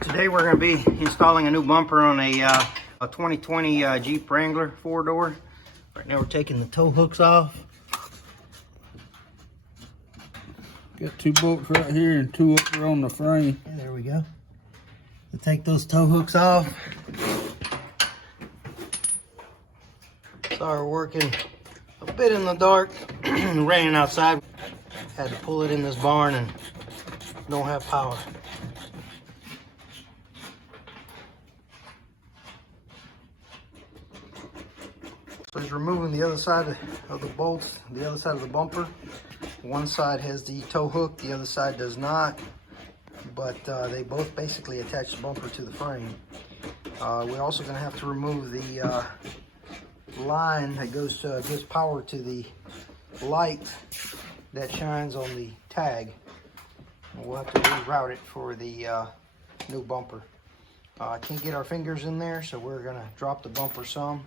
Today we're going to be installing a new bumper on a 2020 Jeep Wrangler 4-door. Right now we're taking the tow hooks off. Got 2 bolts right here and 2 up there on the frame. Yeah, there we go. We'll take those tow hooks off. Sorry, we're working a bit in the dark. Raining outside. Had to pull it in this barn and don't have power. So he's removing the other side of the bolts, the other side of the bumper. One side has the tow hook, the other side does not. But they both basically attach the bumper to the frame. We're also going to have to remove the line that gives power to the light that shines on the tag. And we'll have to reroute it for the new bumper. Can't get our fingers in there, so we're going to drop the bumper some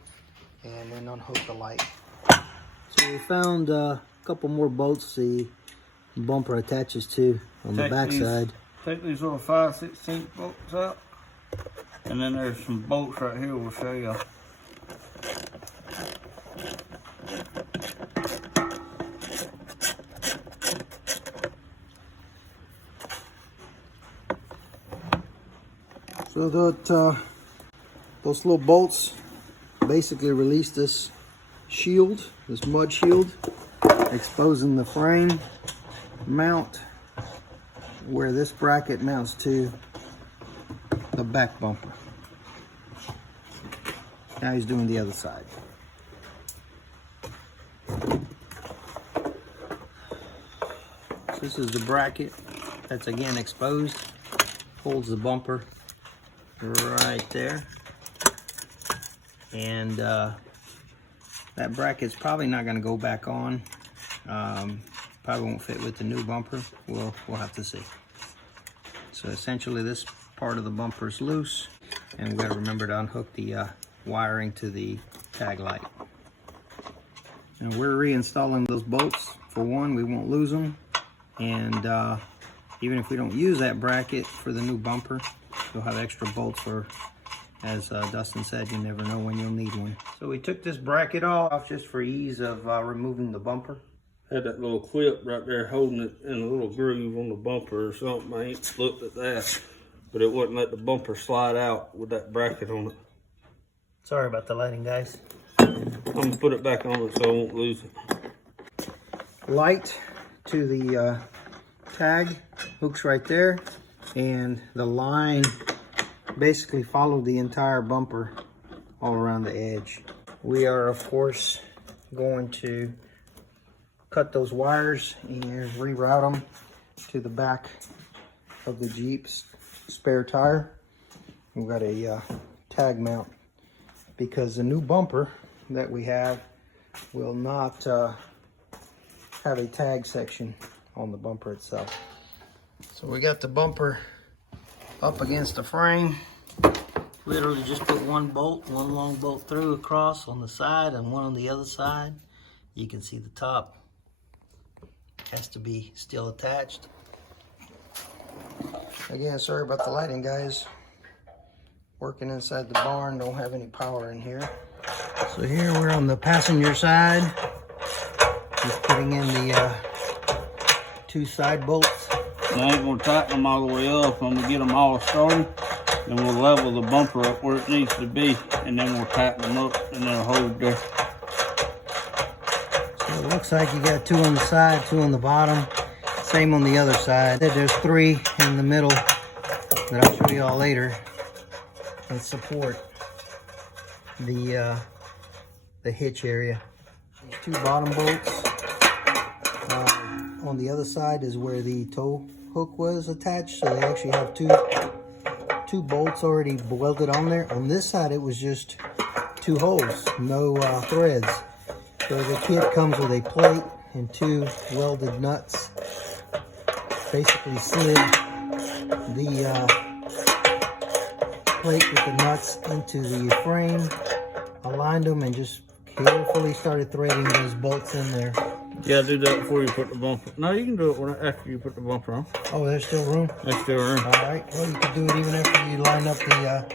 and then unhook the light. So we found a couple more bolts the bumper attaches to on the back side. Take these little 5/16 bolts out, and then there's some bolts right here we'll show you. So that those little bolts basically release this shield, this mud shield, exposing the frame mount where this bracket mounts to the back bumper. Now he's doing the other side. So this is the bracket that's again exposed, holds the bumper right there. And that bracket's probably not going to go back on. Probably won't fit with the new bumper. We'll have to see. So essentially this part of the bumper is loose, and we've got to remember to unhook the wiring to the tag light. And we're reinstalling those bolts. For one, we won't lose them, and even if we don't use that bracket for the new bumper, you'll have extra bolts for, as Dustin said, you never know when you'll need one. So we took this bracket off just for ease of removing the bumper. Had that little clip right there holding it in a little groove on the bumper or something. I ain't looked at that, but it wouldn't let the bumper slide out with that bracket on it. Sorry about the lighting, guys. I'm gonna put it back on it so I won't lose it. Light to the tag, hooks right there, and the line basically followed the entire bumper all around the edge. We are, of course, going to cut those wires and reroute them to the back of the Jeep's spare tire. We've got a tag mount because the new bumper that we have will not have a tag section on the bumper itself. So we got the bumper up against the frame. Literally just put one long bolt through across on the side and one on the other side. You can see the top has to be still attached. Again, sorry about the lighting, guys. Working inside the barn, don't have any power in here. So here we're on the passenger side. Just putting in the 2 side bolts. I ain't gonna tighten them all the way up. I'm gonna get them all started, and we'll level the bumper up where it needs to be, and then we'll tighten them up, and they'll hold there. So it looks like you got 2 on the side, 2 on the bottom. Same on the other side. There's 3 in the middle that I'll show you all later and support the hitch area. 2 bottom bolts. On the other side is where the tow hook was attached, so they actually have two bolts already welded on there. On this side, it was just 2 holes, no threads. So the kit comes with a plate and 2 welded nuts. Basically slid the plate with the nuts into the frame, aligned them, and just carefully started threading those bolts in there. You gotta do that before you put the bumper. No, you can do it after you put the bumper on. Oh, there's still room? There's still room. All right. Well, you can do it even after you line up the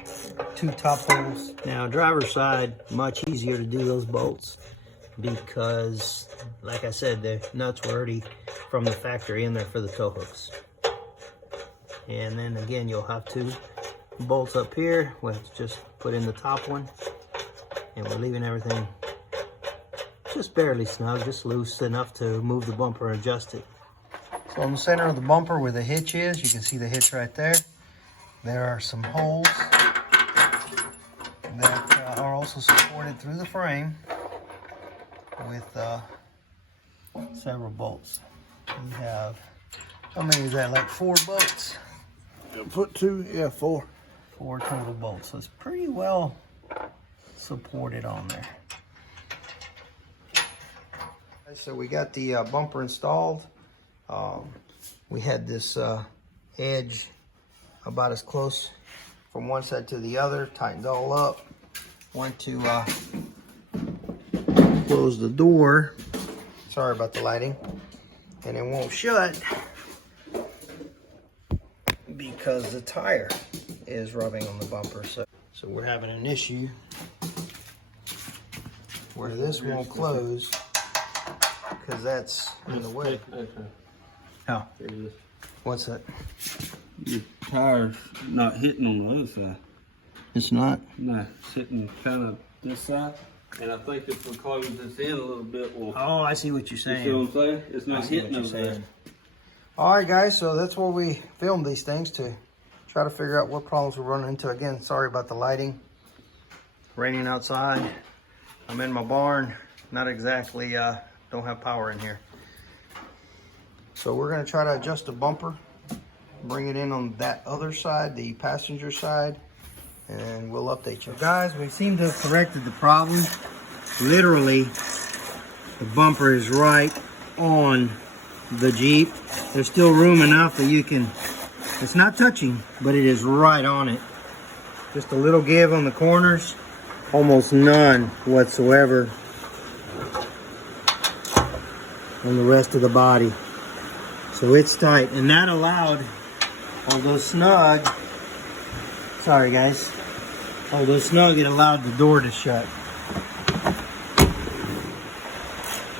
2 top holes. Now, driver's side, much easier to do those bolts because, like I said, the nuts were already from the factory in there for the tow hooks. And then again, you'll have 2 bolts up here. We'll have to just put in the top one, and we're leaving everything just barely snug, just loose enough to move the bumper and adjust it. So in the center of the bumper where the hitch is, you can see the hitch right there. There are some holes that are also supported through the frame with several bolts. We have, how many is that, like 4 bolts? Put 2, yeah, 4. 4 total bolts, so it's pretty well supported on there. So we got the bumper installed. We had this edge about as close from one side to the other, tightened all up. Went to close the door. Sorry about the lighting. And it won't shut because the tire is rubbing on the bumper. So we're having an issue where this won't close because that's in the way. How? What's that? Your tire's not hitting on the other side. It's not? No, it's hitting kind of this side. And I think if we close this in a little bit, we'll... Oh, I see what you're You saying. see what I'm saying? It's not hitting over there. All right, guys, so that's where we film these things, to try to figure out what problems we're running into. Again, sorry about the lighting. Raining outside. I'm in my barn. Not exactly, don't have power in here. So we're gonna try to adjust the bumper, bring it in on that other side, the passenger side, and we'll update you. So guys, we seem to have corrected the problem. Literally, the bumper is right on the Jeep. There's still room enough that you can, it's not touching, but it is right on it. Just a little give on the corners, almost none whatsoever on the rest of the body. So it's tight, and that allowed, although snug, sorry guys, although snug, it allowed the door to shut.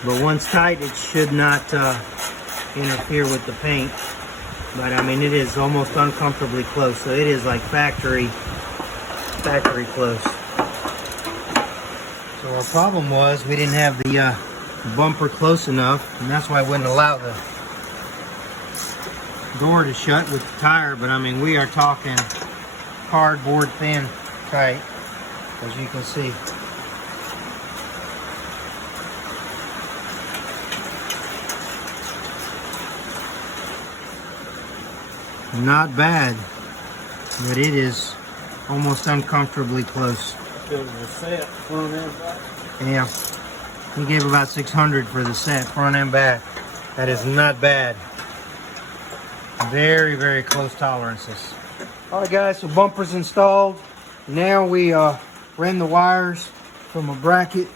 But once tight, it should not interfere with the paint. But I mean, it is almost uncomfortably close. So it is like factory close. So our problem was we didn't have the bumper close enough, and that's why I wouldn't allow the door to shut with the tire. But I mean, we are talking cardboard thin tight, as you can see. Not bad, but it is almost uncomfortably close. Yeah, he gave about 600 for the set, front and back. That is not bad. Very, very close tolerances. All right, guys, so bumper's installed. Now we ran the wires from a bracket.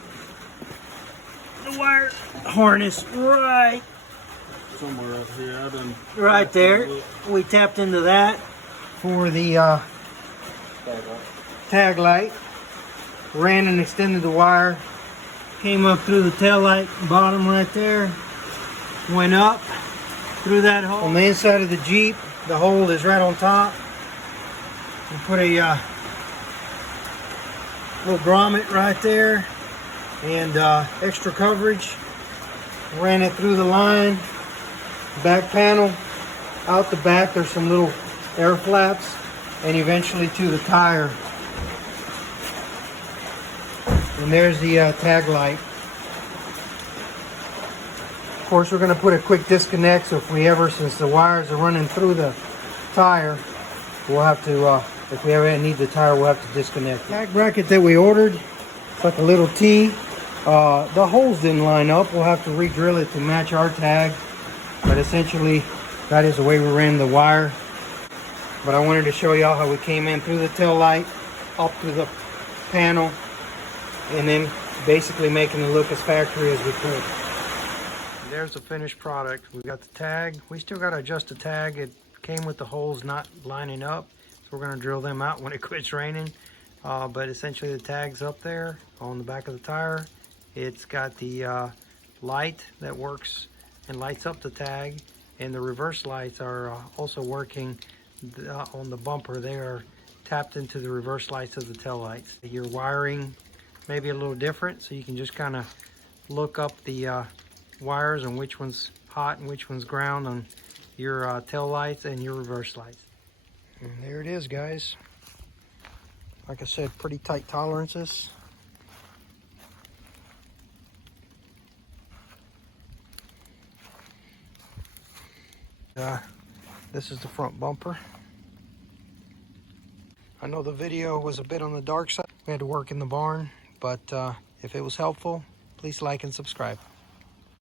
The wire harness right Somewhere up here. right there. We tapped into that for the tag light. Ran and extended the wire. Came up through the tail light bottom right there. Went up through that hole. On the inside of the Jeep, the hole is right on top. We put a little grommet right there and extra coverage. Ran it through the line, back panel, out the back. There's some little air flaps, and eventually to the tire. And there's the tag light. Of course, we're going to put a quick disconnect, so if we ever, since the wires are running through the tire, we'll have to, if we ever need the tire, we'll have to disconnect. The tag bracket that we ordered, it's like a little T. The holes didn't line up. We'll have to re-drill it to match our tag. But essentially, that is the way we ran the wire. But I wanted to show y'all how we came in through the tail light, up to the panel, and then basically making it look as factory as we could. There's the finished product. We got the tag. We still got to adjust the tag. It came with the holes not lining up, so we're going to drill them out when it quits raining. But essentially the tag's up there on the back of the tire. It's got the light that works and lights up the tag, and the reverse lights are also working on the bumper. They are tapped into the reverse lights of the tail lights. Your wiring may be a little different, so you can just kind of look up the wires and which one's hot and which one's ground on your tail lights and your reverse lights. And there it is, guys. Like I said, pretty tight tolerances. This is the front bumper. I know the video was a bit on the dark side. We had to work in the barn, but if it was helpful, please like and subscribe.